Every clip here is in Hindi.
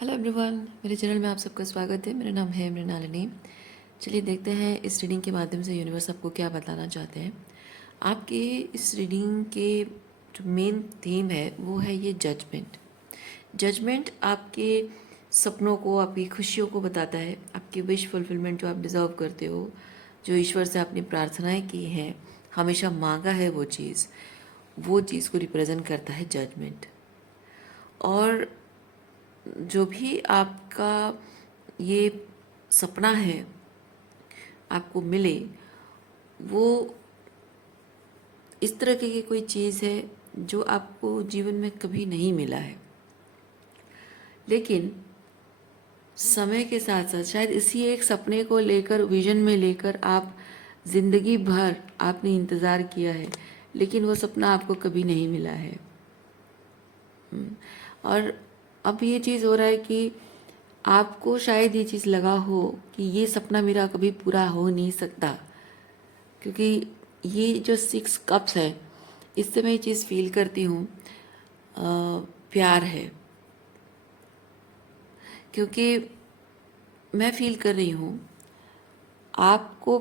हेलो एवरीवन, मेरे चैनल में आप सबका स्वागत है। मेरा नाम है मृणालिनी। चलिए देखते हैं इस रीडिंग के माध्यम से यूनिवर्स आपको क्या बताना चाहते हैं। आपके इस रीडिंग के जो मेन थीम है वो है ये जजमेंट। जजमेंट आपके सपनों को, आपकी खुशियों को बताता है, आपकी विश फुलफिलमेंट जो आप डिज़र्व करते हो, जो ईश्वर से आपने प्रार्थनाएं की हैं, हमेशा मांगा है वो चीज़ को रिप्रेजेंट करता है जजमेंट। और जो भी आपका ये सपना है आपको मिले, वो इस तरह की कोई चीज़ है जो आपको जीवन में कभी नहीं मिला है, लेकिन समय के साथ साथ शायद इसी एक सपने को लेकर, विजन में लेकर आप जिंदगी भर आपने इंतज़ार किया है, लेकिन वो सपना आपको कभी नहीं मिला है। और अब ये चीज़ हो रहा है कि आपको शायद ये चीज़ लगा हो कि ये सपना मेरा कभी पूरा हो नहीं सकता, क्योंकि ये जो 6 कप्स है, इससे मैं ये चीज़ फील करती हूँ, प्यार है। क्योंकि मैं फील कर रही हूँ आपको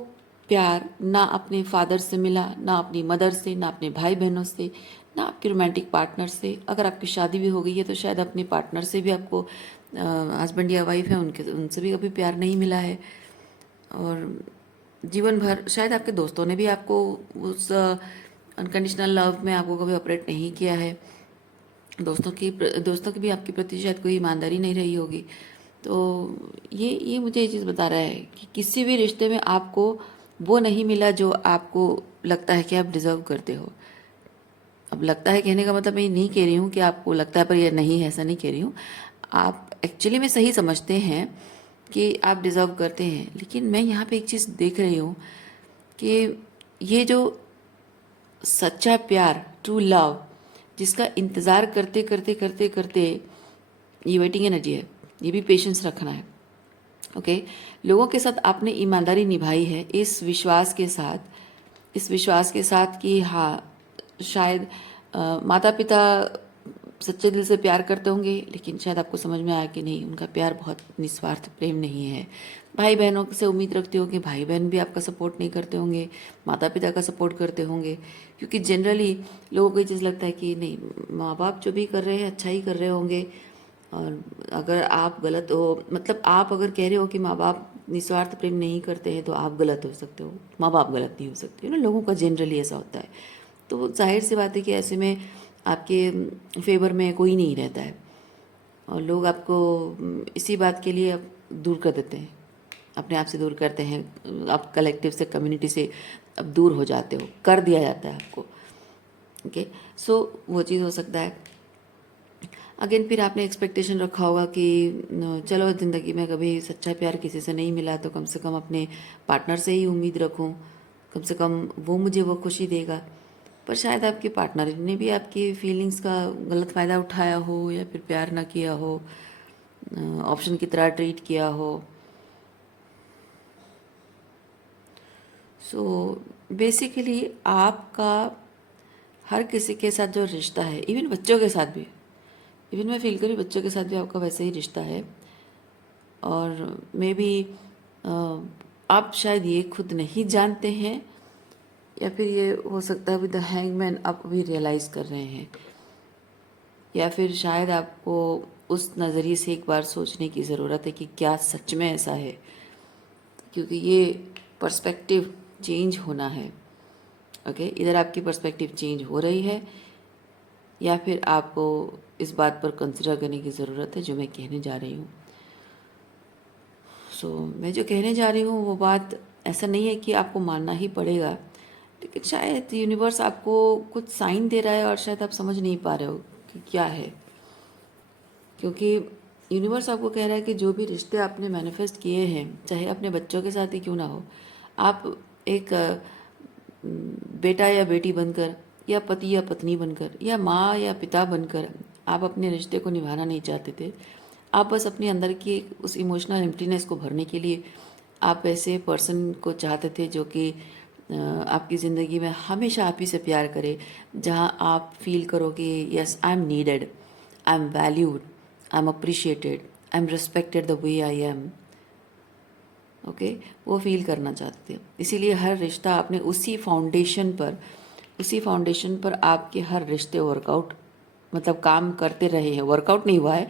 प्यार ना अपने फादर से मिला, ना अपनी मदर से, ना अपने भाई बहनों से, ना आपके रोमांटिक पार्टनर से। अगर आपकी शादी भी हो गई है तो शायद अपने पार्टनर से भी आपको, हस्बैंड या वाइफ है उनसे भी कभी प्यार नहीं मिला है। और जीवन भर शायद आपके दोस्तों ने भी आपको उस अनकंडीशनल लव में आपको कभी ऑपरेट नहीं किया है। दोस्तों की भी आपके प्रति शायद कोई ईमानदारी नहीं रही होगी। तो ये मुझे ये चीज़ बता रहा है कि किसी भी रिश्ते में आपको वो नहीं मिला जो आपको लगता है कि आप डिज़र्व करते हो। अब लगता है कहने का मतलब मैं ये नहीं कह रही हूँ कि आपको लगता है पर ये नहीं है, ऐसा नहीं कह रही हूँ। आप एक्चुअली में सही समझते हैं कि आप डिज़र्व करते हैं, लेकिन मैं यहाँ पे एक चीज़ देख रही हूँ कि ये जो सच्चा प्यार, ट्रू लव, जिसका इंतज़ार करते करते करते करते, ये वेटिंग एनर्जी है, ये भी पेशेंस रखना है। ओके, लोगों के साथ आपने ईमानदारी निभाई है इस विश्वास के साथ कि हाँ, शायद माता पिता सच्चे दिल से प्यार करते होंगे, लेकिन शायद आपको समझ में आया कि नहीं, उनका प्यार बहुत निस्वार्थ प्रेम नहीं है। भाई बहनों से उम्मीद रखते हो कि भाई बहन भी आपका सपोर्ट नहीं करते होंगे, माता पिता का सपोर्ट करते होंगे, क्योंकि जनरली लोगों को ये चीज़ लगता है कि नहीं, माँ बाप जो भी कर रहे हैं अच्छा ही कर रहे होंगे। और अगर आप गलत हो, मतलब आप अगर कह रहे हो कि माँ बाप निस्वार्थ प्रेम नहीं करते हैं, तो आप गलत हो सकते हो, माँ बाप गलत नहीं हो सकते ना। लोगों का जनरली ऐसा होता है। तो जाहिर सी बात है कि ऐसे में आपके फेवर में कोई नहीं रहता है, और लोग आपको इसी बात के लिए दूर कर देते हैं, अपने आप से दूर करते हैं। आप कलेक्टिव से, कम्युनिटी से अब दूर हो जाते हो, कर दिया जाता है आपको। ओके, सो वो चीज़ हो सकता है। अगेन फिर आपने एक्सपेक्टेशन रखा होगा कि चलो ज़िंदगी में कभी सच्चा प्यार किसी से नहीं मिला तो कम से कम अपने पार्टनर से ही उम्मीद रखूं, कम से कम वो मुझे वो खुशी देगा। पर शायद आपके पार्टनर ने भी आपकी फीलिंग्स का गलत फ़ायदा उठाया हो, या फिर प्यार ना किया हो, ऑप्शन की तरह ट्रीट किया हो। सो बेसिकली आपका हर किसी के साथ जो रिश्ता है, इवन बच्चों के साथ भी, इवन मैं फील करी बच्चों के साथ भी आपका वैसे ही रिश्ता है। और मे बी आप शायद ये खुद नहीं जानते हैं, या फिर ये हो सकता है विद द हैंगमैन आप अभी रियलाइज़ कर रहे हैं, या फिर शायद आपको उस नज़रिए से एक बार सोचने की ज़रूरत है कि क्या सच में ऐसा है, क्योंकि ये पर्सपेक्टिव चेंज होना है। ओके, इधर आपकी पर्सपेक्टिव चेंज हो रही है, या फिर आपको इस बात पर कंसिडर करने की ज़रूरत है जो मैं कहने जा रही हूँ। मैं जो कहने जा रही हूँ वो बात ऐसा नहीं है कि आपको मानना ही पड़ेगा, लेकिन शायद यूनिवर्स आपको कुछ साइन दे रहा है और शायद आप समझ नहीं पा रहे हो कि क्या है। क्योंकि यूनिवर्स आपको कह रहा है कि जो भी रिश्ते आपने मैनिफेस्ट किए हैं, चाहे अपने बच्चों के साथ ही क्यों ना हो, आप एक बेटा या बेटी बनकर, या पति या पत्नी बनकर, या माँ या पिता बनकर आप अपने रिश्ते को निभाना नहीं चाहते थे। आप बस अपने अंदर की उस इमोशनल एम्प्टीनेस को भरने के लिए आप ऐसे पर्सन को चाहते थे जो कि आपकी ज़िंदगी में हमेशा आप ही से प्यार करे, जहाँ आप फील करो कि yes, I am needed, I am valued, I am appreciated, I am respected the way I am, okay, वो फील करना चाहते थे। इसीलिए हर रिश्ता आपने उसी फाउंडेशन पर आपके हर रिश्ते वर्कआउट मतलब काम करते रहे हैं। वर्कआउट नहीं हुआ है,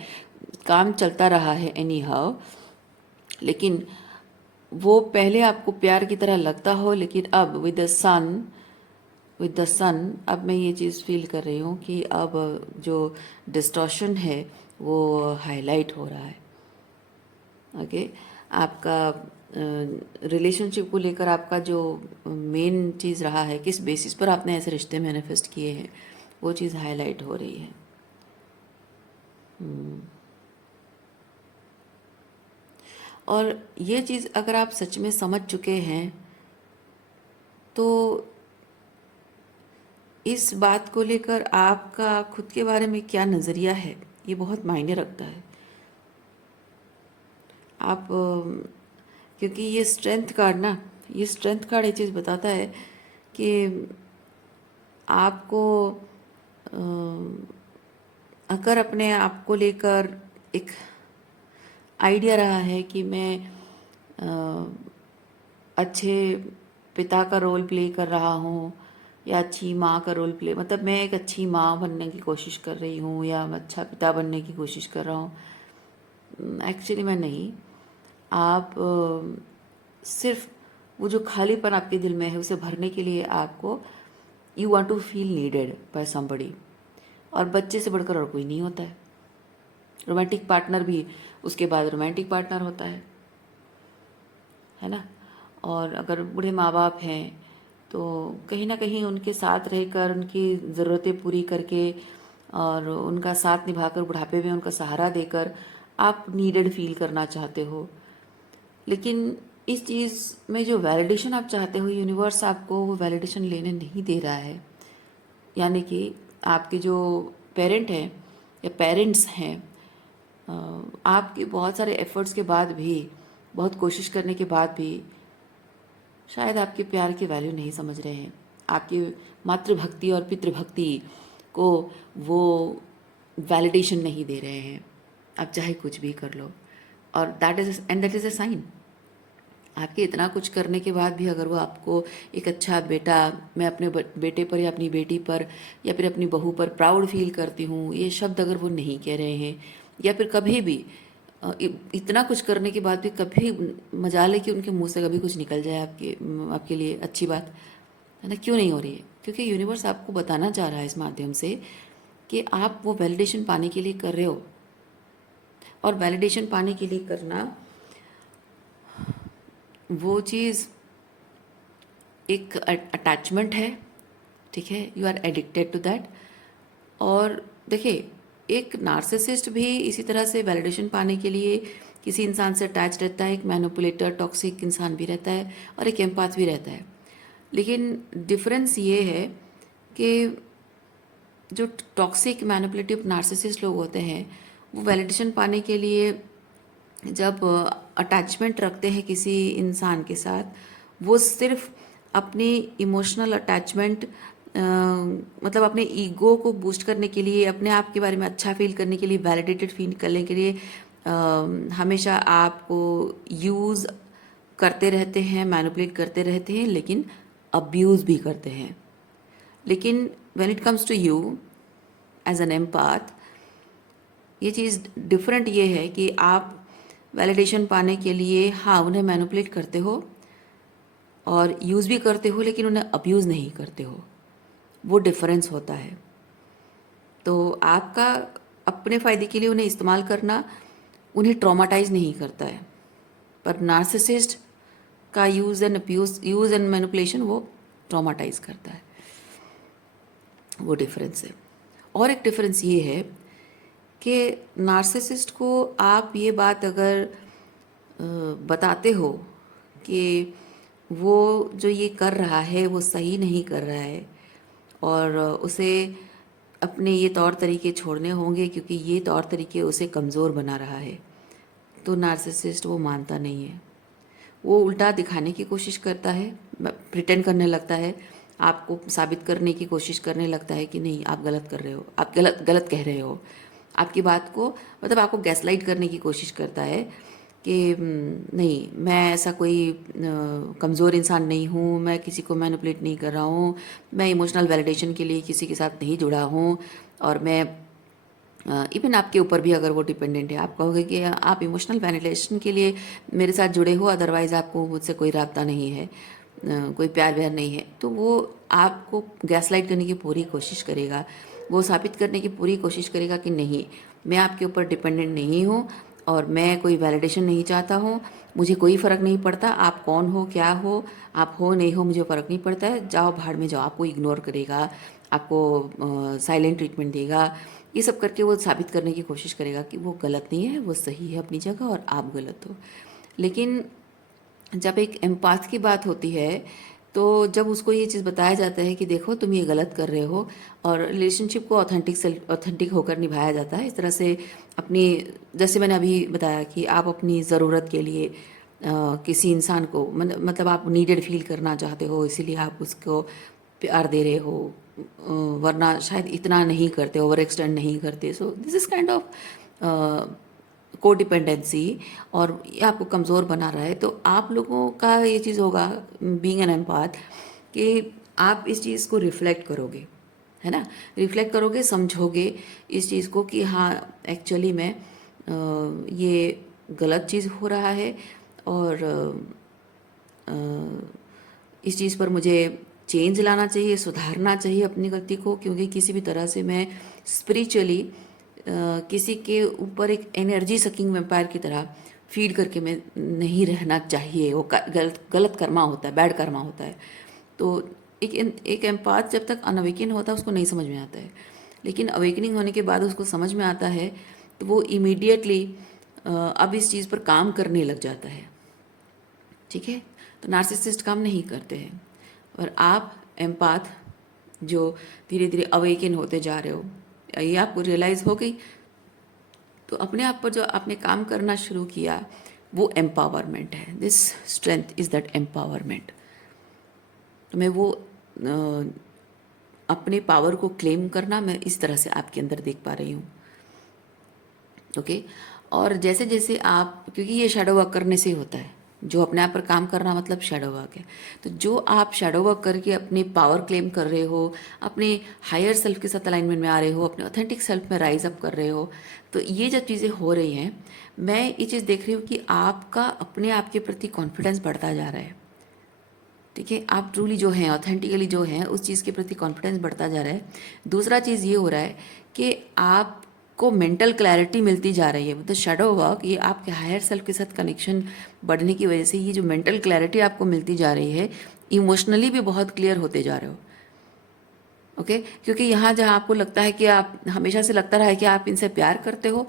काम चलता रहा है एनी हाउ, लेकिन वो पहले आपको प्यार की तरह लगता हो, लेकिन अब विद द सन अब मैं ये चीज़ फील कर रही हूँ कि अब जो डिस्टॉर्शन है वो हाईलाइट हो रहा है। ओके, आपका रिलेशनशिप को लेकर आपका जो मेन चीज़ रहा है, किस बेसिस पर आपने ऐसे रिश्ते मैनिफेस्ट किए हैं, वो चीज़ हाईलाइट हो रही है। और ये चीज़ अगर आप सच में समझ चुके हैं तो इस बात को लेकर आपका खुद के बारे में क्या नज़रिया है, ये बहुत मायने रखता है। आप क्योंकि ये स्ट्रेंथ कार्ड ये चीज़ बताता है कि आपको अगर अपने आप को लेकर एक आइडिया रहा है कि मैं अच्छे पिता का रोल प्ले कर रहा हूँ या अच्छी माँ का रोल प्ले, मतलब मैं एक अच्छी माँ बनने की कोशिश कर रही हूँ या मैं अच्छा पिता बनने की कोशिश कर रहा हूँ, एक्चुअली मैं नहीं। आप सिर्फ वो जो खालीपन आपके दिल में है उसे भरने के लिए आपको you want to feel needed by somebody, और बच्चे से बढ़कर और कोई नहीं होता है। रोमांटिक पार्टनर भी उसके बाद रोमांटिक पार्टनर होता है ना। और अगर बूढ़े माँ बाप हैं तो कहीं ना कहीं उनके साथ रहकर उनकी ज़रूरतें पूरी करके और उनका साथ निभाकर बुढ़ापे में उनका सहारा देकर आप नीडेड फील करना चाहते हो। लेकिन इस चीज़ में जो वैलिडेशन आप चाहते हो, यूनिवर्स आपको वो वैलिडेशन लेने नहीं दे रहा है। यानी कि आपके जो पेरेंट हैं या पेरेंट्स हैं, आपके बहुत सारे एफर्ट्स के बाद भी, बहुत कोशिश करने के बाद भी शायद आपके प्यार की वैल्यू नहीं समझ रहे हैं। आपकी मातृभक्ति और पितृभक्ति को वो वैलिडेशन नहीं दे रहे हैं। आप चाहे कुछ भी कर लो, और दैट इज़ अ साइन। आपके इतना कुछ करने के बाद भी अगर वो आपको एक अच्छा बेटा, मैं अपने बेटे पर या अपनी बेटी पर या फिर अपनी बहू पर प्राउड फील करती हूँ, ये शब्द अगर वो नहीं कह रहे हैं, या फिर कभी भी इतना कुछ करने के बाद भी कभी मजाल है कि उनके मुंह से कभी कुछ निकल जाए आपके लिए अच्छी बात, है ना, क्यों नहीं हो रही है? क्योंकि यूनिवर्स आपको बताना चाह रहा है इस माध्यम से कि आप वो वैलिडेशन पाने के लिए कर रहे हो। और वैलिडेशन पाने के लिए करना, वो चीज़ एक अटैचमेंट है, ठीक है, you are addicted to that. और देखिए, एक नार्सिसिस्ट भी इसी तरह से वैलिडेशन पाने के लिए किसी इंसान से अटैच रहता है। एक मैनिपुलेटर टॉक्सिक इंसान भी रहता है और एक एम्पाथ भी रहता है। लेकिन डिफरेंस ये है कि जो टॉक्सिक मैनिपुलेटिव नार्सिसिस्ट लोग होते हैं वो वैलिडेशन पाने के लिए जब अटैचमेंट रखते हैं किसी इंसान के साथ, वो सिर्फ अपनी इमोशनल अटैचमेंट मतलब अपने ईगो को बूस्ट करने के लिए, अपने आप के बारे में अच्छा फील करने के लिए, वैलिडेटेड फील करने के लिए हमेशा आपको यूज़ करते रहते हैं, मैनिपुलेट करते रहते हैं, लेकिन अब्यूज़ भी करते हैं। लेकिन when it comes to you as an empath, ये चीज़ डिफरेंट ये है कि आप वैलिडेशन पाने के लिए हाँ उन्हें मैनिपुलेट करते हो और यूज़ भी करते हो, लेकिन उन्हें अब्यूज़ नहीं करते हो। वो डिफरेंस होता है। तो आपका अपने फ़ायदे के लिए उन्हें इस्तेमाल करना उन्हें ट्रॉमाटाइज नहीं करता है, पर नार्सिसिस्ट का यूज़ एंड मैनिपुलेशन वो ट्रॉमाटाइज करता है। वो डिफरेंस है। और एक डिफरेंस ये है कि नार्सिसिस्ट को आप ये बात अगर बताते हो कि वो जो ये कर रहा है वो सही नहीं कर रहा है और उसे अपने ये तौर तरीके छोड़ने होंगे क्योंकि ये तौर तरीके उसे कमज़ोर बना रहा है, तो नार्सिसिस्ट वो मानता नहीं है। वो उल्टा दिखाने की कोशिश करता है, प्रिटेंड करने लगता है, आपको साबित करने की कोशिश करने लगता है कि नहीं आप गलत कर रहे हो, आप गलत कह रहे हो, आपकी बात को मतलब आपको गैसलाइट करने की कोशिश करता है कि नहीं, मैं ऐसा कोई कमज़ोर इंसान नहीं हूँ, मैं किसी को मैनिपुलेट नहीं कर रहा हूँ, मैं इमोशनल वैलिडेशन के लिए किसी के साथ नहीं जुड़ा हूँ, और मैं इवन आपके ऊपर भी अगर वो डिपेंडेंट है, आप कहोगे कि आप इमोशनल वैलिडेशन के लिए मेरे साथ जुड़े हो, अदरवाइज़ आपको मुझसे कोई राब्ता नहीं है, कोई प्यार व्यार नहीं है, तो वो आपको गैसलाइट करने की पूरी कोशिश करेगा, वो साबित करने की पूरी कोशिश करेगा कि नहीं, मैं आपके ऊपर डिपेंडेंट नहीं हूँ और मैं कोई वैलिडेशन नहीं चाहता हूँ, मुझे कोई फ़र्क नहीं पड़ता आप कौन हो, क्या हो, आप हो नहीं हो, मुझे फ़र्क नहीं पड़ता है, जाओ भाड़ में जाओ। आपको इग्नोर करेगा, आपको साइलेंट ट्रीटमेंट देगा, ये सब करके वो साबित करने की कोशिश करेगा कि वो गलत नहीं है, वो सही है अपनी जगह और आप गलत हो। लेकिन जब एक एम्पाथ की बात होती है, तो जब उसको ये चीज़ बताया जाता है कि देखो तुम ये गलत कर रहे हो, और रिलेशनशिप को ऑथेंटिक होकर निभाया जाता है इस तरह से अपनी, जैसे मैंने अभी बताया कि आप अपनी ज़रूरत के लिए किसी इंसान को मतलब आप नीडेड फील करना चाहते हो, इसीलिए आप उसको प्यार दे रहे हो, वरना शायद इतना नहीं करते, ओवर एक्सटेंड नहीं करते। So this is kind of codependency, और ये आपको कमज़ोर बना रहा है। तो आप लोगों का ये चीज़ होगा बीइंग एन एम्पाथ कि आप इस चीज़ को रिफ्लेक्ट करोगे, है ना, रिफ्लेक्ट करोगे, समझोगे इस चीज़ को कि हाँ एक्चुअली में ये गलत चीज़ हो रहा है, और इस चीज़ पर मुझे चेंज लाना चाहिए, सुधारना चाहिए अपनी गलती को, क्योंकि किसी भी तरह से मैं स्पिरिचुअली किसी के ऊपर एक एनर्जी सकिंग वेम्पायर की तरह फीड करके मैं नहीं रहना चाहिए। वो गलत गलत कर्मा होता है, बैड कर्मा होता है। तो एक एम्पाथ जब तक अनअवेकन होता है उसको नहीं समझ में आता है, लेकिन अवेकनिंग होने के बाद उसको समझ में आता है, तो वो इमीडिएटली अब इस चीज़ पर काम करने लग जाता है। ठीक है, तो नार्सिसिस्ट काम नहीं करते हैं, और आप एम्पाथ जो धीरे धीरे अवेकन होते जा रहे हो, ये आपको रियलाइज़ हो गई, तो अपने आप पर जो आपने काम करना शुरू किया वो एम्पावरमेंट है। This strength is that empowerment. तो मैं वो अपने पावर को क्लेम करना मैं इस तरह से आपके अंदर देख पा रही हूँ। ओके, और जैसे जैसे आप, क्योंकि ये शैडो वर्क करने से ही होता है, जो अपने आप पर काम करना मतलब शैडो वर्क है। तो जो आप शैडो वर्क करके अपनी पावर क्लेम कर रहे हो, अपने हायर सेल्फ के साथ अलाइनमेंट में आ रहे हो, अपने ऑथेंटिक सेल्फ में राइज अप कर रहे हो, तो ये जब चीज़ें हो रही हैं, मैं ये चीज़ देख रही हूँ कि आपका अपने आप के प्रति कॉन्फिडेंस बढ़ता जा रहा है। ठीक है, आप ट्रूली जो हैं, ऑथेंटिकली जो हैं, उस चीज़ के प्रति कॉन्फिडेंस बढ़ता जा रहा है। दूसरा चीज़ ये हो रहा है कि आपको मेंटल क्लैरिटी मिलती जा रही है। मतलब शैडो वर्क, ये आपके हायर सेल्फ के साथ कनेक्शन बढ़ने की वजह से ये जो मेंटल क्लैरिटी आपको मिलती जा रही है, इमोशनली भी बहुत क्लियर होते जा रहे हो। ओके, क्योंकि यहाँ जहाँ आपको लगता है कि आप हमेशा से लगता रहा है कि आप इनसे प्यार करते हो,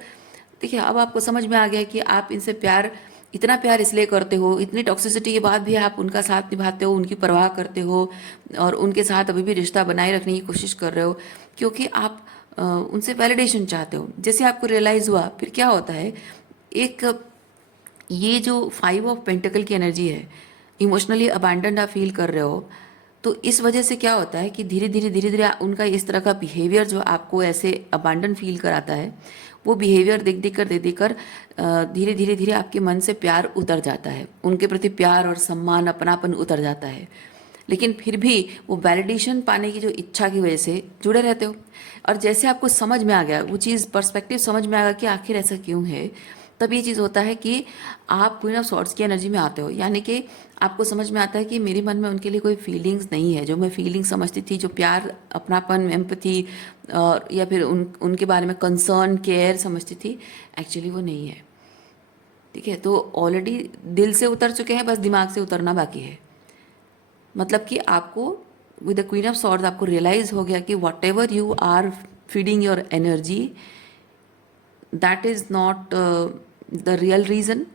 देखिए अब आपको समझ में आ गया कि आप इनसे प्यार, इतना प्यार इसलिए करते हो, इतनी टॉक्सिसिटी के बाद भी आप उनका साथ निभाते हो, उनकी परवाह करते हो, और उनके साथ अभी भी रिश्ता बनाए रखने की कोशिश कर रहे हो, क्योंकि आप उनसे वैलिडेशन चाहते हो। जैसे आपको रियलाइज़ हुआ, फिर क्या होता है, एक ये जो 5 ऑफ पेंटिकल की एनर्जी है, इमोशनली अबैंडन्ड आप फील कर रहे हो, तो इस वजह से क्या होता है कि धीरे धीरे उनका इस तरह का बिहेवियर जो आपको ऐसे अबैंडन फील कराता है, वो बिहेवियर देख देख कर धीरे धीरे आपके मन से प्यार उतर जाता है, उनके प्रति प्यार और सम्मान, अपनापन उतर जाता है। लेकिन फिर भी वो वैलिडेशन पाने की जो इच्छा की वजह से जुड़े रहते हो। और जैसे आपको समझ में आ गया वो चीज़, पर्सपेक्टिव समझ में आ गया कि आखिर ऐसा क्यों है, तब ये चीज़ होता है कि आप क्वीन ऑफ सॉर्ड्स की एनर्जी में आते हो। यानी कि आपको समझ में आता है कि मेरे मन में उनके लिए कोई फीलिंग्स नहीं है, जो मैं फीलिंग समझती थी, जो प्यार, अपनापन, एम्पैथी, और या फिर उनके बारे में कंसर्न, केयर समझती थी, एक्चुअली वो नहीं है। ठीक है, तो ऑलरेडी दिल से उतर चुके हैं, बस दिमाग से उतरना बाकी है। मतलब कि आपको with the queen of swords आपको रियलाइज हो गया कि whatever you are feeding your energy, that is not the real reason.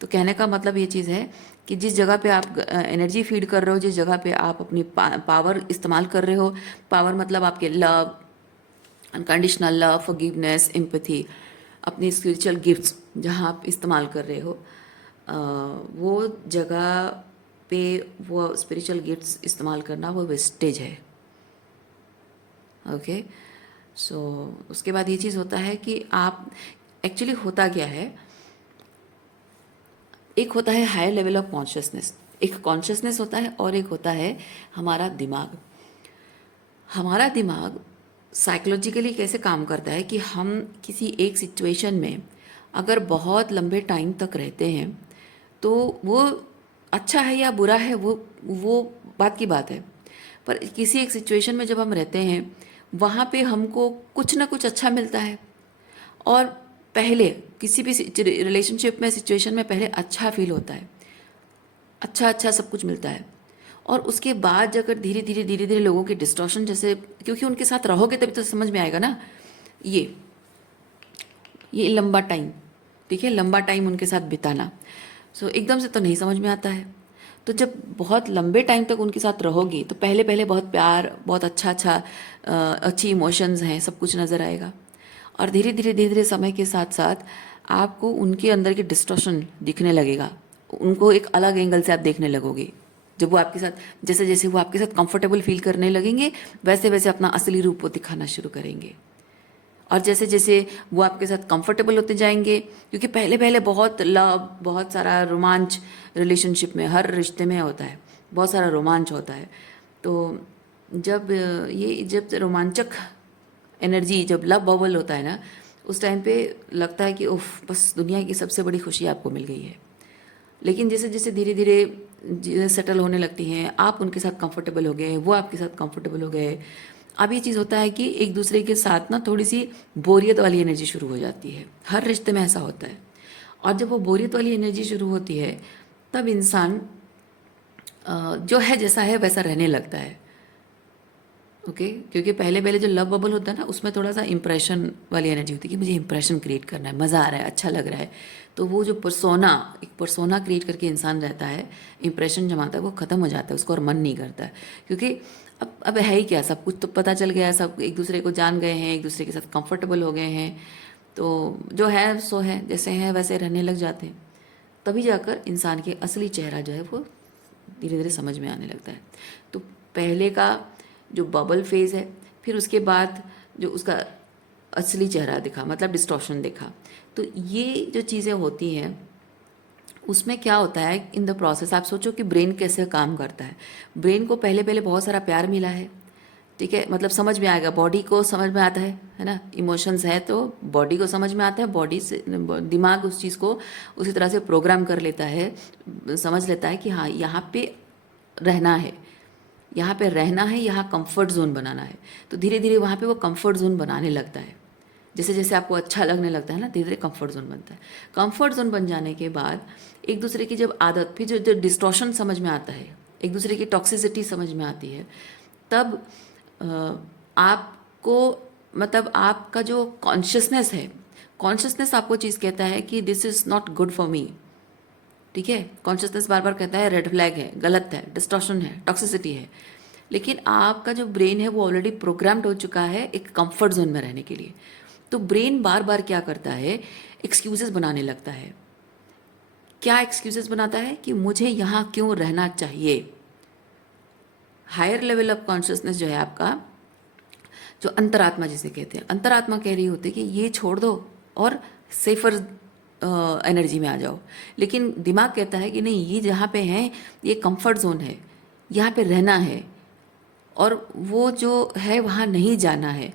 तो कहने का मतलब ये चीज़ है कि जिस जगह पे आप एनर्जी फीड कर रहे हो, जिस जगह पे आप अपनी पावर इस्तेमाल कर रहे हो, पावर मतलब आपके love, unconditional love, forgiveness, empathy, अपनी स्पिरिचुअल गिफ्ट्स जहाँ आप इस्तेमाल कर रहे हो, वो जगह पे वो स्पिरिचुअल गिफ्ट्स इस्तेमाल करना वो वेस्टेज है। ओके, सो उसके बाद ये चीज़ होता है कि आप एक्चुअली होता क्या है, एक होता है हायर लेवल ऑफ कॉन्शियसनेस, एक कॉन्शियसनेस होता है और एक होता है हमारा दिमाग। हमारा दिमाग साइकोलॉजिकली कैसे काम करता है कि हम किसी एक सिचुएशन में अगर बहुत लंबे टाइम तक रहते हैं तो वो अच्छा है या बुरा है वो बात की बात है, पर किसी एक सिचुएशन में जब हम रहते हैं वहाँ पे हमको कुछ ना कुछ अच्छा मिलता है। और पहले किसी भी रिलेशनशिप में सिचुएशन में पहले अच्छा फील होता है, अच्छा अच्छा सब कुछ मिलता है। और उसके बाद अगर धीरे धीरे लोगों के डिस्टॉर्शन जैसे, क्योंकि उनके साथ रहोगे तभी तो समझ में आएगा ना, ये ये लंबा टाइम, ठीक है, लंबा टाइम उनके साथ बिताना। सो एकदम से तो नहीं समझ में आता है। तो जब बहुत लंबे टाइम तक उनके साथ रहोगी तो पहले पहले बहुत प्यार, बहुत अच्छा अच्छा अच्छी इमोशंस हैं, सब कुछ नज़र आएगा। और धीरे धीरे समय के साथ साथ आपको उनके अंदर की डिस्टॉर्शन दिखने लगेगा, उनको एक अलग एंगल से आप देखने लगोगे। जब वो आपके साथ, जैसे जैसे वो आपके साथ कंफर्टेबल फील करने लगेंगे वैसे वैसे अपना असली रूप वो दिखाना शुरू करेंगे। और जैसे जैसे वो आपके साथ कंफर्टेबल होते जाएंगे, क्योंकि पहले पहले बहुत लव, बहुत सारा रोमांच रिलेशनशिप में, हर रिश्ते में होता है, बहुत सारा रोमांच होता है। तो जब रोमांचक एनर्जी, जब लव बबल होता है ना, उस टाइम पे लगता है कि उफ, बस दुनिया की सबसे बड़ी खुशी आपको मिल गई है। लेकिन जैसे जैसे धीरे धीरे सेटल होने लगती हैं, आप उनके साथ कंफर्टेबल हो गए, वो आपके साथ कंफर्टेबल हो गए। अब ये चीज़ होता है कि एक दूसरे के साथ ना थोड़ी सी बोरियत वाली एनर्जी शुरू हो जाती है, हर रिश्ते में ऐसा होता है। और जब वो बोरियत वाली एनर्जी शुरू होती है तब इंसान जो है जैसा है वैसा रहने लगता है। ओके, क्योंकि पहले पहले जो लव बबल होता है ना, उसमें थोड़ा सा इंप्रेशन वाली एनर्जी होती है कि मुझे इंप्रेशन क्रिएट करना है, मज़ा आ रहा है, अच्छा लग रहा है। तो वो जो पर्सोना, एक पर्सोना क्रिएट करके इंसान रहता है, इंप्रेशन जमाता है, वो ख़त्म हो जाता है, उसको और मन नहीं करता है। क्योंकि अब है ही क्या, सब कुछ तो पता चल गया है, सब एक दूसरे को जान गए हैं, एक दूसरे के साथ कंफर्टेबल हो गए हैं। तो जो है सो है, जैसे हैं वैसे रहने लग जाते हैं। तभी जाकर इंसान के असली चेहरा जो है वो धीरे धीरे समझ में आने लगता है। तो पहले का जो बबल फेज़ है, फिर उसके बाद जो उसका असली चेहरा दिखा, मतलब डिस्टॉर्शन दिखा। तो ये जो चीज़ें होती हैं उसमें क्या होता है इन द प्रोसेस, आप सोचो कि ब्रेन कैसे काम करता है। ब्रेन को पहले पहले बहुत सारा प्यार मिला है, ठीक है, मतलब समझ में आएगा, बॉडी को समझ में आता है ना, इमोशंस है तो बॉडी को समझ में आता है, बॉडी से दिमाग उस चीज़ को उसी तरह से प्रोग्राम कर लेता है, समझ लेता है कि हाँ यहाँ पे रहना है, यहाँ पे रहना है, यहाँ कंफर्ट जोन बनाना है। तो धीरे धीरे वहाँ पे वो कंफर्ट जोन बनाने लगता है। जैसे जैसे आपको अच्छा लगने लगता है ना, धीरे धीरे कंफर्ट जोन बनता है। कंफर्ट जोन बन जाने के बाद एक दूसरे की जब आदत, फिर जो जो डिस्टॉर्शन समझ में आता है, एक दूसरे की टॉक्सिसिटी समझ में आती है, तब आपको, मतलब आपका जो कॉन्शियसनेस है, कॉन्शियसनेस आपको चीज़ कहता है कि this is not good for me, ठीक है। कॉन्शियसनेस बार बार कहता है रेड फ्लैग है, गलत है, डिस्टॉर्शन है, टॉक्सिसिटी है। लेकिन आपका जो ब्रेन है वो ऑलरेडी प्रोग्राम्ड हो चुका है एक कंफर्ट जोन में रहने के लिए। तो ब्रेन बार बार क्या करता है, एक्सक्यूजेस बनाने लगता है। क्या एक्सक्यूजेस बनाता है कि मुझे यहाँ क्यों रहना चाहिए। हायर लेवल ऑफ कॉन्शियसनेस जो है आपका, जो अंतरात्मा जिसे कहते हैं, अंतरात्मा कह रही होती है कि ये छोड़ दो और सेफर एनर्जी में आ जाओ। लेकिन दिमाग कहता है कि नहीं, ये जहाँ पे है ये कंफर्ट जोन है, यहाँ पे रहना है, और वो जो है वहाँ नहीं जाना है।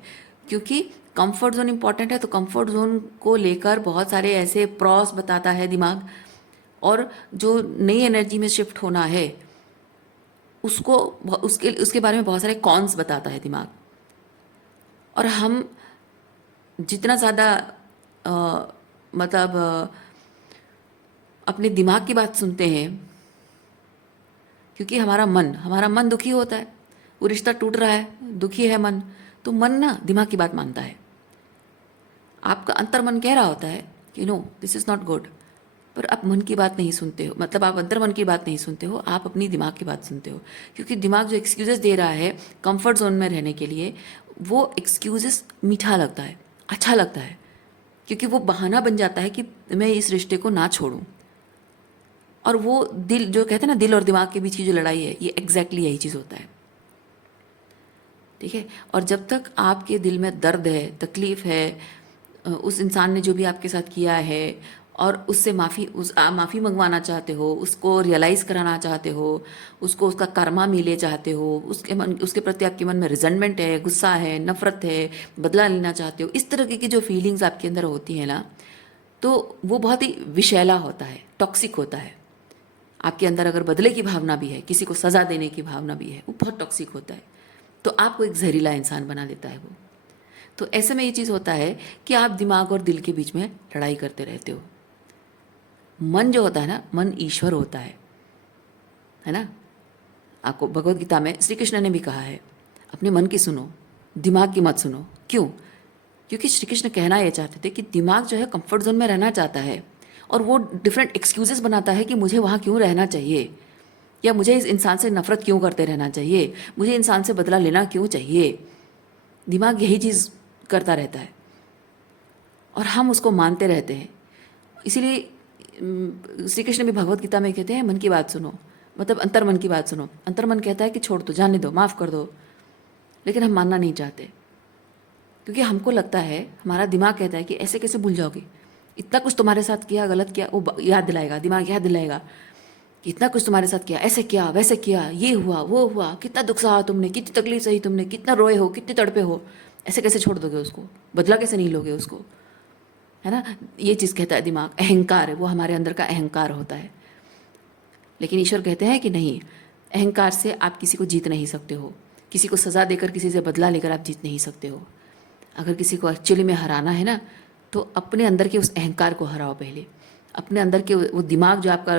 क्योंकि कंफर्ट जोन इंपॉर्टेंट है, तो कंफर्ट जोन को लेकर बहुत सारे ऐसे प्रॉस बताता है दिमाग, और जो नई एनर्जी में शिफ्ट होना है उसको, उसके उसके बारे में बहुत सारे कॉन्स बताता है दिमाग। और हम जितना ज़्यादा मतलब अपने दिमाग की बात सुनते हैं, क्योंकि हमारा मन दुखी होता है, वो रिश्ता टूट रहा है, दुखी है मन, तो मन ना दिमाग की बात मानता है। आपका अंतर मन कह रहा होता है कि no this is not good, पर आप मन की बात नहीं सुनते हो, मतलब आप अंतर मन की बात नहीं सुनते हो, आप अपनी दिमाग की बात सुनते हो। क्योंकि दिमाग जो एक्सक्यूजेस दे रहा है कंफर्ट जोन में रहने के लिए, वो एक्सक्यूजेस मीठा लगता है, अच्छा लगता है, क्योंकि वो बहाना बन जाता है कि मैं इस रिश्ते को ना छोड़ूं। और वो दिल, जो कहते हैं ना दिल और दिमाग के बीच की जो लड़ाई है, ये एग्जैक्टली यही चीज़ होता है। ठीक है। और जब तक आपके दिल में दर्द है, तकलीफ है, उस इंसान ने जो भी आपके साथ किया है और उससे माफ़ी मंगवाना चाहते हो, उसको रियलाइज़ कराना चाहते हो, उसको उसका कर्मा मिले चाहते हो, उसके प्रति आपके मन में रिजेंटमेंट है, गुस्सा है, नफरत है, बदला लेना चाहते हो, इस तरह की जो फीलिंग्स आपके अंदर होती है ना, तो वो बहुत ही विषैला होता है, टॉक्सिक होता है। आपके अंदर अगर बदले की भावना भी है, किसी को सज़ा देने की भावना भी है, वो बहुत टॉक्सिक होता है। तो आपको एक जहरीला इंसान बना देता है वो। तो ऐसे में ये चीज़ होता है कि आप दिमाग और दिल के बीच में लड़ाई करते रहते हो। मन जो होता है ना, मन ईश्वर होता है ना। आपको भगवत गीता में श्री कृष्ण ने भी कहा है, अपने मन की सुनो, दिमाग की मत सुनो। क्यों? क्योंकि श्री कृष्ण कहना ये चाहते थे कि दिमाग जो है कंफर्ट जोन में रहना चाहता है और वो डिफरेंट एक्सक्यूजेस बनाता है कि मुझे वहाँ क्यों रहना चाहिए, या मुझे इस इंसान से नफरत क्यों करते रहना चाहिए, मुझे इंसान से बदला लेना क्यों चाहिए। दिमाग यही चीज़ करता रहता है और हम उसको मानते रहते हैं। इसीलिए श्री कृष्ण भी भगवत गीता में कहते हैं मन की बात सुनो, मतलब अंतर्मन की बात सुनो। अंतर्मन कहता है कि छोड़ दो, जाने दो, माफ़ कर दो, लेकिन हम मानना नहीं चाहते क्योंकि हमको लगता है, हमारा दिमाग कहता है कि ऐसे कैसे भूल जाओगे, इतना कुछ तुम्हारे साथ किया, गलत किया, वो याद दिलाएगा, दिमाग याद दिलाएगा कि इतना कुछ तुम्हारे साथ किया, ऐसे किया, वैसे किया, ये हुआ, वो हुआ, कितना दुख सहा तुमने, कितनी तकलीफ सही तुमने, कितना रोए हो, कितने तड़पे हो, ऐसे कैसे छोड़ दोगे उसको, बदला कैसे नहीं लोगे उसको, है ना। ये चीज़ कहता है दिमाग, अहंकार है वो, हमारे अंदर का अहंकार होता है। लेकिन ईश्वर कहते हैं कि नहीं, अहंकार से आप किसी को जीत नहीं सकते हो, किसी को सज़ा देकर, किसी से बदला लेकर आप जीत नहीं सकते हो। अगर किसी को एक्चुअली में हराना है ना, तो अपने अंदर के उस अहंकार को हराओ पहले। अपने अंदर के वो दिमाग जो आपका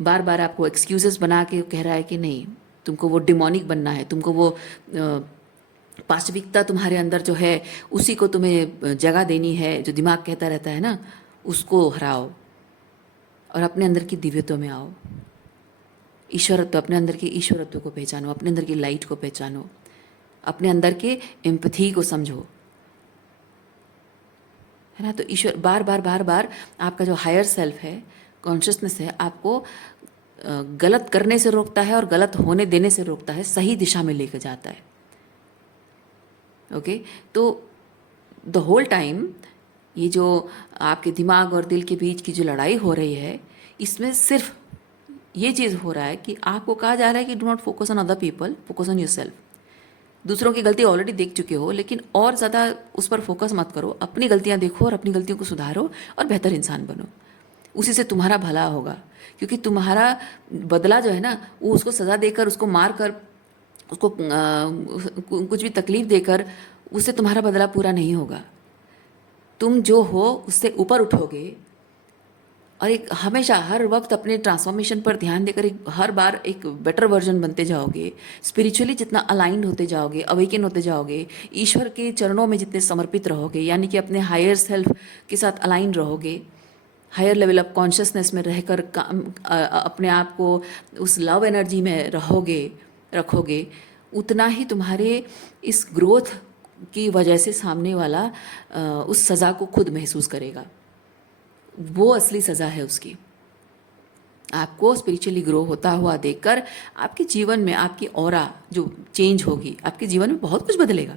बार बार आपको एक्सक्यूजेस बना के कह रहा है कि नहीं, तुमको वो डिमोनिक बनना है, तुमको वो पाशविकता तुम्हारे अंदर जो है उसी को तुम्हें जगह देनी है, जो दिमाग कहता रहता है ना, उसको हराओ और अपने अंदर की दिव्यत्व में आओ। ईश्वरत्व, अपने अंदर के ईश्वरत्व को पहचानो, अपने अंदर की लाइट को पहचानो, अपने अंदर के एम्पैथी को समझो, है ना। तो ईश्वर बार बार बार बार आपका जो हायर सेल्फ है, कॉन्शियसनेस है, आपको गलत करने से रोकता है और गलत होने देने से रोकता है, सही दिशा में लेकर जाता है। ओके, तो द होल टाइम ये जो आपके दिमाग और दिल के बीच की जो लड़ाई हो रही है, इसमें सिर्फ ये चीज़ हो रहा है कि आपको कहा जा रहा है कि do not focus on other people, focus on yourself. दूसरों की गलती ऑलरेडी देख चुके हो, लेकिन और ज़्यादा उस पर फोकस मत करो, अपनी गलतियां देखो और अपनी गलतियों को सुधारो और बेहतर इंसान बनो। उसी से तुम्हारा भला होगा, क्योंकि तुम्हारा बदला जो है ना, वो उसको सज़ा देकर, उसको मार कर, उसको कुछ भी तकलीफ देकर, उससे तुम्हारा बदला पूरा नहीं होगा। तुम जो हो उससे ऊपर उठोगे और एक हमेशा हर वक्त अपने ट्रांसफॉर्मेशन पर ध्यान देकर हर बार एक बेटर वर्जन बनते जाओगे। स्पिरिचुअली जितना अलाइंड होते जाओगे, अवेकन होते जाओगे, ईश्वर के चरणों में जितने समर्पित रहोगे, यानी कि अपने हायर सेल्फ के साथ अलाइन रहोगे, हायर लेवल ऑफ कॉन्शियसनेस में रहकर अपने आप को उस लव एनर्जी में रखोगे, उतना ही तुम्हारे इस ग्रोथ की वजह से सामने वाला उस सज़ा को खुद महसूस करेगा। वो असली सज़ा है उसकी। आपको स्पिरिचुअली ग्रो होता हुआ देखकर आपके जीवन में आपकी ऑरा जो चेंज होगी, आपके जीवन में बहुत कुछ बदलेगा।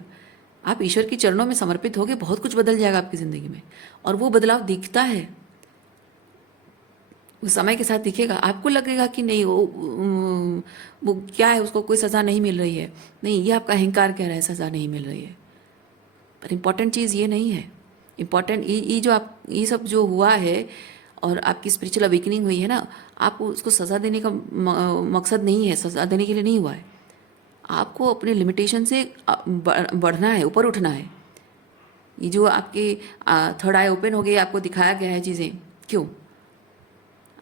आप ईश्वर के चरणों में समर्पित होगे, बहुत कुछ बदल जाएगा आपकी ज़िंदगी में, और वो बदलाव दिखता है, वो समय के साथ दिखेगा। आपको लगेगा कि नहीं वो क्या है, उसको कोई सज़ा नहीं मिल रही है, नहीं, ये आपका अहंकार कह रहा है सज़ा नहीं मिल रही है। पर इम्पॉर्टेंट चीज़ ये नहीं है। इम्पॉर्टेंट ये जो आप ये सब जो हुआ है और आपकी स्पिरिचुअल अवेकनिंग हुई है ना, आपको उसको सज़ा देने का मकसद नहीं है, सज़ा देने के लिए नहीं हुआ है। आपको अपने लिमिटेशन से बढ़ना है, ऊपर उठना है। ये जो आपके थर्ड आई ओपन हो गई, आपको दिखाया गया है चीज़ें, क्यों?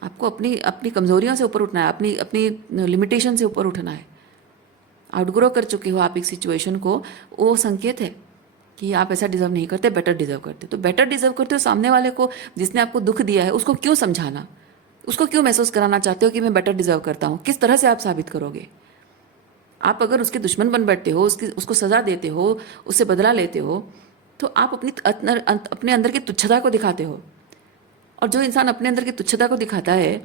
आपको अपनी अपनी कमज़ोरियों से ऊपर उठना है, अपनी अपनी लिमिटेशन से ऊपर उठना है। आउटग्रो कर चुके हो आप एक सिचुएशन को, वो संकेत है कि आप ऐसा डिज़र्व नहीं करते, बेटर डिज़र्व करते। तो बेटर डिज़र्व करते हो, सामने वाले को जिसने आपको दुख दिया है उसको क्यों समझाना, उसको क्यों महसूस कराना चाहते हो कि मैं बेटर डिज़र्व करता हूँ? किस तरह से आप साबित करोगे? आप अगर उसके दुश्मन बन बैठते हो, उसको सज़ा देते हो, उससे बदला लेते हो, तो आप अपने अंदर की तुच्छता को दिखाते हो। और जो इंसान अपने अंदर की तुच्छता को दिखाता है,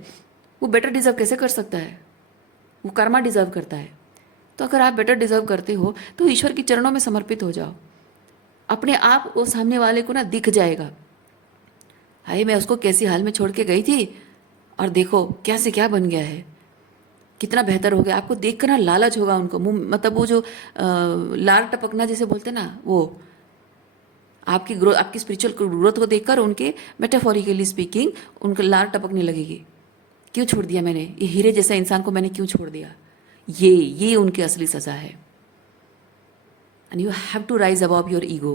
वो बेटर डिज़र्व कैसे कर सकता है? वो कर्मा डिज़र्व करता है। तो अगर आप बेटर डिजर्व करते हो तो ईश्वर के चरणों में समर्पित हो जाओ। अपने आप वो सामने वाले को ना दिख जाएगा, हाय मैं उसको कैसी हाल में छोड़ के गई थी और देखो क्या से क्या बन गया है, कितना बेहतर हो गया। आपको देख कर ना लालच होगा उनको, मुंह मतलब वो जो लार टपकना जैसे बोलते ना, वो आपकी ग्रोथ, आपकी स्पिरिचुअल ग्रोथ को देखकर उनके मेटाफोरिकली स्पीकिंग उनका लार टपकने लगेगी। क्यों छोड़ दिया मैंने ये हीरे जैसा इंसान को, मैंने क्यों छोड़ दिया। ये उनकी असली सजा है। And you have to rise above your ego.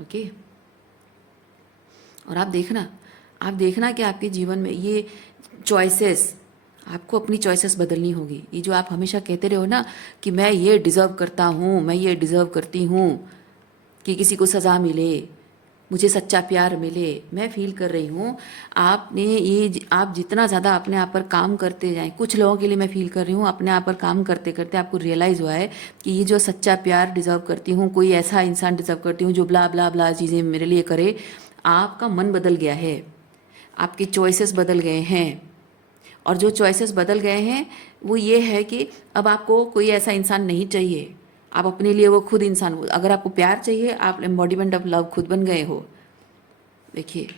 Okay. और आप देखना कि आपके जीवन में ये चॉइसेस, आपको अपनी चॉइसेस बदलनी होगी। ये जो आप हमेशा कहते रहो ना कि मैं ये डिज़र्व करता हूँ, मैं ये डिज़र्व करती हूँ कि किसी को सज़ा मिले, मुझे सच्चा प्यार मिले, मैं फील कर रही हूँ आपने ये, आप जितना ज़्यादा अपने आप पर काम करते जाएं, कुछ लोगों के लिए मैं फील कर रही हूँ अपने आप पर काम करते करते आपको रियलाइज़ हुआ है कि ये जो सच्चा प्यार डिज़र्व करती हूँ, कोई ऐसा इंसान डिज़र्व करती हूँ जो ब्ला ब्ला ब्ला चीज़ें मेरे लिए करे। आपका मन बदल गया है, आपके चॉइसेस बदल गए हैं। और जो चॉइसेस बदल गए हैं वो ये है कि अब आपको कोई ऐसा इंसान नहीं चाहिए, आप अपने लिए वो खुद इंसान, अगर आपको प्यार चाहिए आप एम्बॉडीमेंट ऑफ लव खुद बन गए हो। देखिए,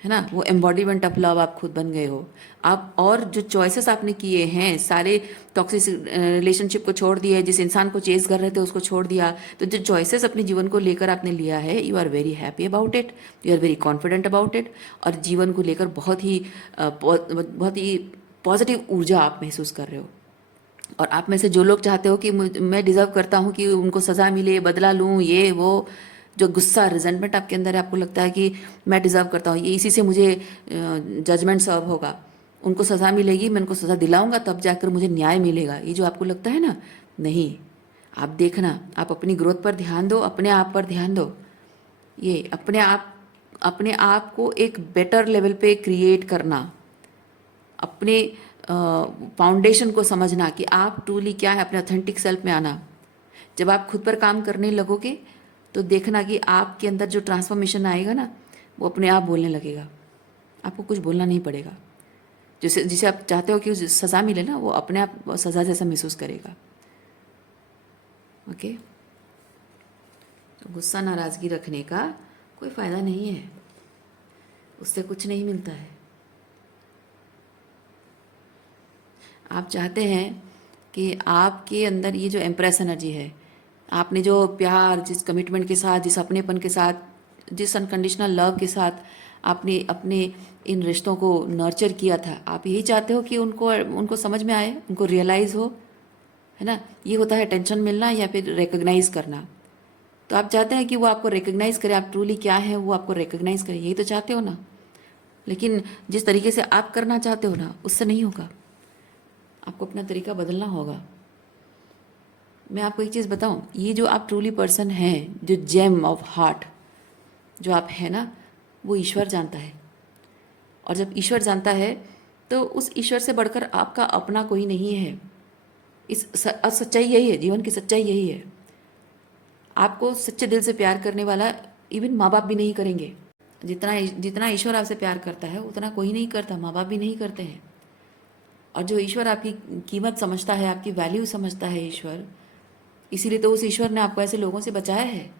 है ना, वो एम्बॉडीमेंट ऑफ लव आप खुद बन गए हो। आप और जो चॉइसेस आपने किए हैं, सारे टॉक्सिक रिलेशनशिप को छोड़ दिया, जिस इंसान को चेस कर रहे थे उसको छोड़ दिया, तो जो चॉइसेस अपने जीवन को लेकर आपने लिया है, you are very happy about it, you are very confident about it. और जीवन को लेकर बहुत ही पॉजिटिव ऊर्जा आप महसूस कर रहे हो। और आप में से जो लोग चाहते हो कि मैं डिज़र्व करता हूँ कि उनको सज़ा मिले, बदला लूँ, ये वो जो गुस्सा रिजेंटमेंट आपके अंदर है, आपको लगता है कि मैं डिज़र्व करता हूँ, ये इसी से मुझे जजमेंट सर्व होगा, उनको सज़ा मिलेगी, मैं उनको सज़ा दिलाऊंगा तब जाकर मुझे न्याय मिलेगा, ये जो आपको लगता है ना, नहीं। आप देखना, आप अपनी ग्रोथ पर ध्यान दो, अपने आप पर ध्यान दो। ये अपने आप को एक बेटर लेवल पे क्रिएट करना, अपने फाउंडेशन को समझना कि आप ट्रूली क्या है, अपने ऑथेंटिक सेल्फ में आना। जब आप खुद पर काम करने लगोगे तो देखना कि आपके अंदर जो ट्रांसफॉर्मेशन आएगा ना, वो अपने आप बोलने लगेगा, आपको कुछ बोलना नहीं पड़ेगा। जिसे जिसे आप चाहते हो कि उसे सज़ा मिले ना, वो अपने आप सज़ा जैसा महसूस करेगा। ओके। तो गुस्सा नाराज़गी रखने का कोई फ़ायदा नहीं है, उससे कुछ नहीं मिलता है। आप चाहते हैं कि आपके अंदर ये जो एम्प्रेस एनर्जी है, आपने जो प्यार, जिस कमिटमेंट के साथ, जिस अपनेपन के साथ, जिस अनकंडीशनल लव के साथ आपने अपने इन रिश्तों को नर्चर किया था, आप यही चाहते हो कि उनको उनको समझ में आए, उनको रियलाइज़ हो, है ना। ये होता है टेंशन मिलना या फिर रिकग्नाइज़ करना। तो आप चाहते हैं कि वो आपको रिकग्नाइज़ करे, आप ट्रूली क्या है वो आपको रिकग्नाइज़ करे, यही तो चाहते हो ना। लेकिन जिस तरीके से आप करना चाहते हो ना, उससे नहीं होगा, आपको अपना तरीका बदलना होगा। मैं आपको एक चीज़ बताऊं, ये जो आप ट्रूली पर्सन हैं, जो जेम ऑफ हार्ट जो आप हैं ना, वो ईश्वर जानता है। और जब ईश्वर जानता है तो उस ईश्वर से बढ़कर आपका अपना कोई नहीं है। सच्चाई यही है, जीवन की सच्चाई यही है। आपको सच्चे दिल से प्यार करने वाला इवन माँ बाप भी नहीं करेंगे। जितना जितना ईश्वर आपसे प्यार करता है उतना कोई नहीं करता, माँ बाप भी नहीं करते हैं। और जो ईश्वर आपकी कीमत समझता है, आपकी वैल्यू समझता है ईश्वर, इसीलिए तो उस ईश्वर ने आपको ऐसे लोगों से बचाया है।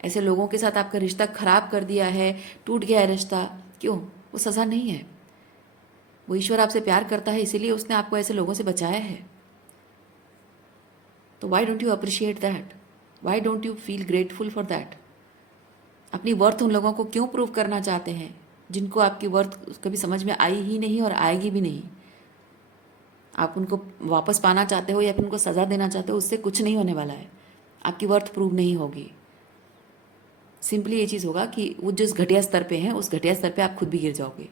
ऐसे लोगों के साथ आपका रिश्ता खराब कर दिया है, टूट गया है रिश्ता, क्यों? वो सज़ा नहीं है, वो ईश्वर आपसे प्यार करता है, इसीलिए उसने आपको ऐसे लोगों से बचाया है। तो why don't you appreciate that? Why don't you feel grateful for that? अपनी वर्थ उन लोगों को क्यों प्रूव करना चाहते हैं जिनको आपकी वर्थ कभी समझ में आई ही नहीं और आएगी भी नहीं? आप उनको वापस पाना चाहते हो या फिर उनको सज़ा देना चाहते हो, उससे कुछ नहीं होने वाला है, आपकी वर्थ प्रूव नहीं होगी। सिंपली ये चीज़ होगा कि वो जिस घटिया स्तर पे हैं उस घटिया स्तर पे आप खुद भी गिर जाओगे।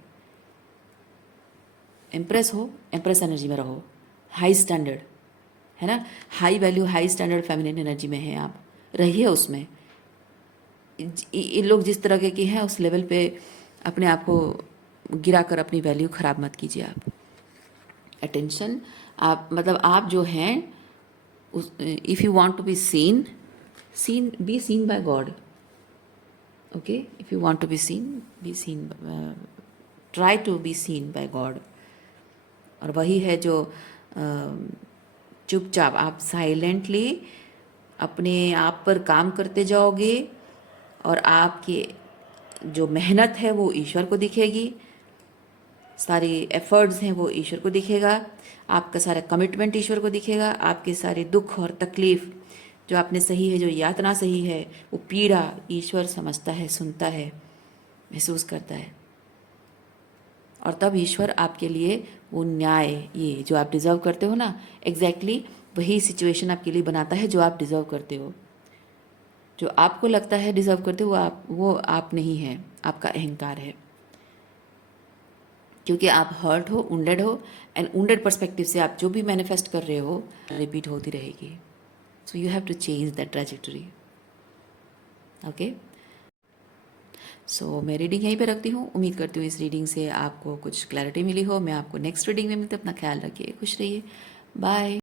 इम्प्रेस हो, इम्प्रेस एनर्जी में रहो, हाई स्टैंडर्ड, है ना, high value high standard feminine energy में हैं आप, रहिए उसमें। ये लोग जिस तरह के हैं उस लेवल पे अपने आप को गिरा कर अपनी वैल्यू ख़राब मत कीजिए आप। अटेंशन, आप मतलब आप जो हैं, if you want to be seen, be seen by God. Okay, if you want to be seen, be seen, try to be seen by God. और वही है जो चुपचाप आप साइलेंटली अपने आप पर काम करते जाओगे और आपकी जो मेहनत है वो ईश्वर को दिखेगी, सारी एफर्ट्स हैं वो ईश्वर को दिखेगा, आपका सारा कमिटमेंट ईश्वर को दिखेगा, आपके सारे दुख और तकलीफ जो आपने सही है, जो यातना सही है, वो पीड़ा ईश्वर समझता है, सुनता है, महसूस करता है। और तब ईश्वर आपके लिए वो न्याय, ये जो आप डिज़र्व करते हो ना, एग्जैक्टली वही सिचुएशन आपके लिए बनाता है जो आप डिज़र्व करते हो। जो आपको लगता है डिज़र्व करते हो वो आप नहीं है, आपका अहंकार है, क्योंकि आप हर्ट हो, वुंडेड हो, एंड वुंडेड पर्सपेक्टिव से आप जो भी मैनिफेस्ट कर रहे हो रिपीट होती रहेगी। So you have to change that trajectory. Okay, so मैं रीडिंग यहीं पे रखती हूँ। उम्मीद करती हूँ इस रीडिंग से आपको कुछ क्लैरिटी मिली हो। मैं आपको नेक्स्ट रीडिंग में मिलती हूँ। अपना ख्याल रखिए, खुश रहिए, बाय।